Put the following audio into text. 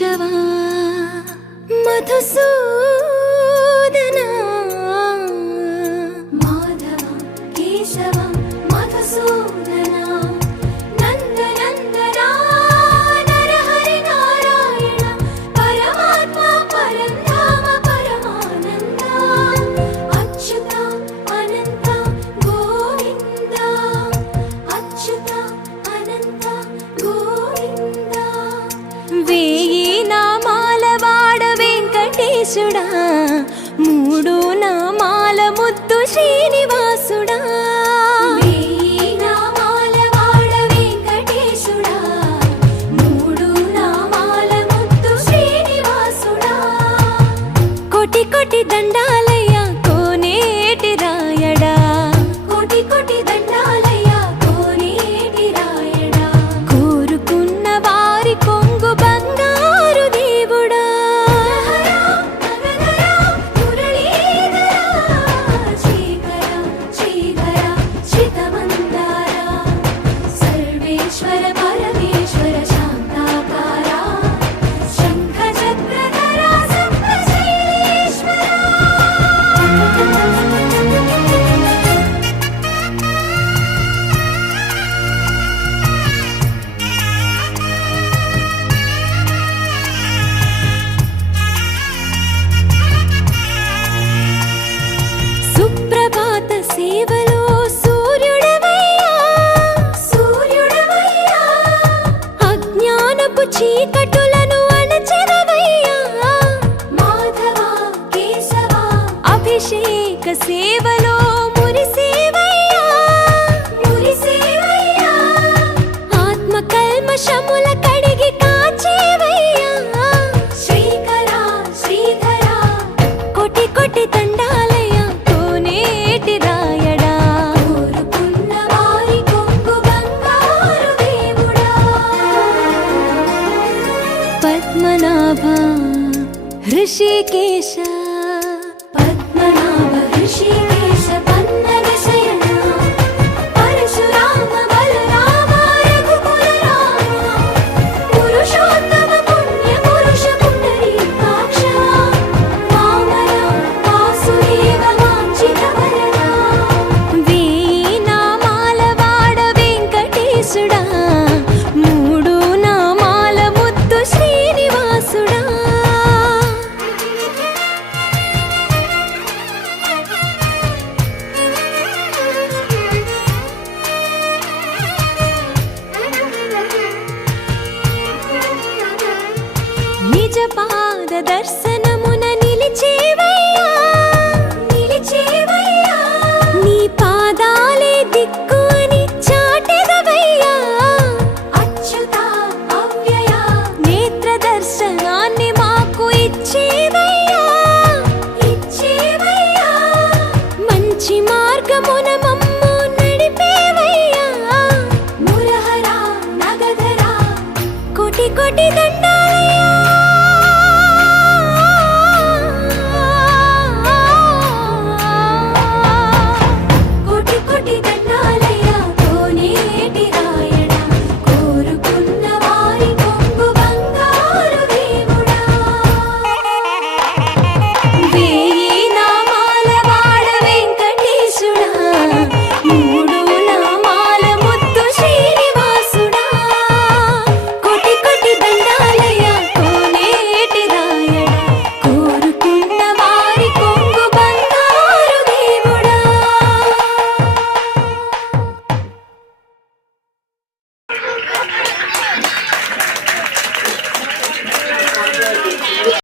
కేశవా మధుసూదనా మాధవ కేశవ మధుసూదనా నందనందనా నరహరి నారాయణ పరమాత్మ పరంధామ పరమానంద అచ్యుత అనంత గోవింద అచ్యుత అనంత గోవింద వేయి నామాల వాడ వెంకటేశుడా మూడు నామాల ముద్దు శ్రీనివాసుడా వేయి నామాల వాడ వెంకటేశుడా మూడు నామాల ముద్దు శ్రీనివాసుడా కోటి కోటి దండాలయ్య కోనేటి రాయడా కోటి కోటి దండాలయ్య కోనేటి రాయడా కోరుకున్న వారి కొంగు బంగారు దేవుడా నగధరా మురళీధరా శ్రీకర శ్రీధర శ్రితమందార సర్వేశ్వర పరమేశ్వర శాంతాకార శంఖ చక్రధర సప్తశైలేశ్వర సుప్రభాత సేవలో సూర్యుడవయ్యా సూర్యుడవయ్యా అజ్ఞానపు చీకటులను అణచెదవయ్యా మాధవ కేశవ అభిషేక సేవలో మురిసేవయ్యా మురిసేవయ్యా ఆత్మ కల్మషముల కడిగి కాచేవయ్యా శ్రీకర శ్రీధర కోటి కోటి దండాలయ్య కోనేటి రాయడా కోరుకున్న వారి కొంగు బంగారు దేవుడా పద్మనాభ హృషికేశ పద్మనాభ ఋషికేశ పన్నగ శయన పరశురామ బలరామ రఘుకుల రామ పురుషోత్తమ పుణ్య పురుష పుండరీకాక్ష వామన వాసుదేవ వాంఛిత వరదా వేయి నామాల వాడ వెంకటేశుడా మూడు నామాల ముద్దు శ్రీనివాసుడా నిజ పాద దర్శనమున నిలిచేవయ్యా నిలిచేవయ్యా నీ పాదాలే దిక్కు అని చాటెదవయ్యా అచ్యుత అవ్యయ నేత్ర దర్శనాన్ని మాకు ఇచ్చేవయ్యా ఇచ్చేవయ్యా మంచి మార్గమున